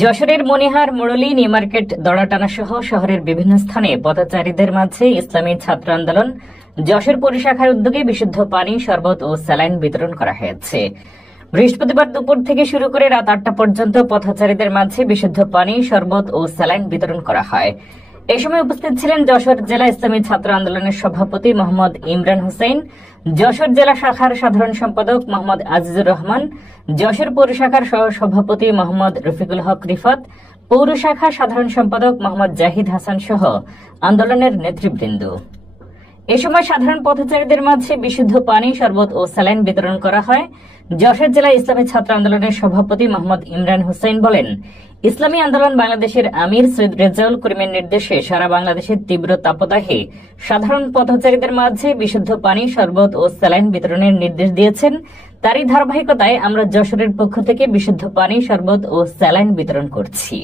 যশোরের মনিহার, মুরলী, new market, Daratana সহ শহরের বিভিন্ন স্থানে পথচারীদের মাঝে ইসলামী ছাত্র আন্দোলন যশোর পরিশাখার উদ্যোগে বিশুদ্ধ পানি, শরবত ও স্যালাইন বিতরণ করা হয়েছে। বৃহস্পতিবার দুপুর থেকে শুরু করে রাত ৮টা পর্যন্ত পথচারীদের মাঝে বিশুদ্ধ পানি, শরবত ও স্যালাইন বিতরণ করা হয়। এ সময় উপস্থিত ছিলেন যশোর জেলা ইসলামী ছাত্র আন্দোলনের সভাপতি মোহাম্মদ ইমরান হোসেন, যশোর জেলা শাখার সাধারণ সম্পাদক মোহাম্মদ আজিজুর রহমান, যশোর পৌর শাখার সহ সভাপতি মোহাম্মদ রফিকুল হক রিফাত, পৌর শাখা সাধারণ সম্পাদক মোহাম্মদ জাহিদ হাসান সহ আন্দোলনের নেতৃবৃন্দ। এ সময় সাধারণ পথচারীদের মাঝে বিশুদ্ধ পানি, শরবত ও স্যালাইন বিতরণ করা হয়। যশোর জেলা ইসলামী ছাত্র আন্দোলনের সভাপতি মোহাম্মদ ইমরান হোসেন বলেন, ইসলামী আন্দোলন বাংলাদেশের আমির সৈয়দ রেজাউল করিমের নির্দেশে সারা বাংলাদেশের তীব্র তাপদাহে সাধারণ পথচারীদের মাঝে বিশুদ্ধ পানি, শরবত ও স্যালাইন বিতরণের নির্দেশ দিয়েছেন। তারই ধারাবাহিকতায় আমরা যশোরের পক্ষ থেকে বিশুদ্ধ পানি, শরবত ও স্যালাইন বিতরণ করছি।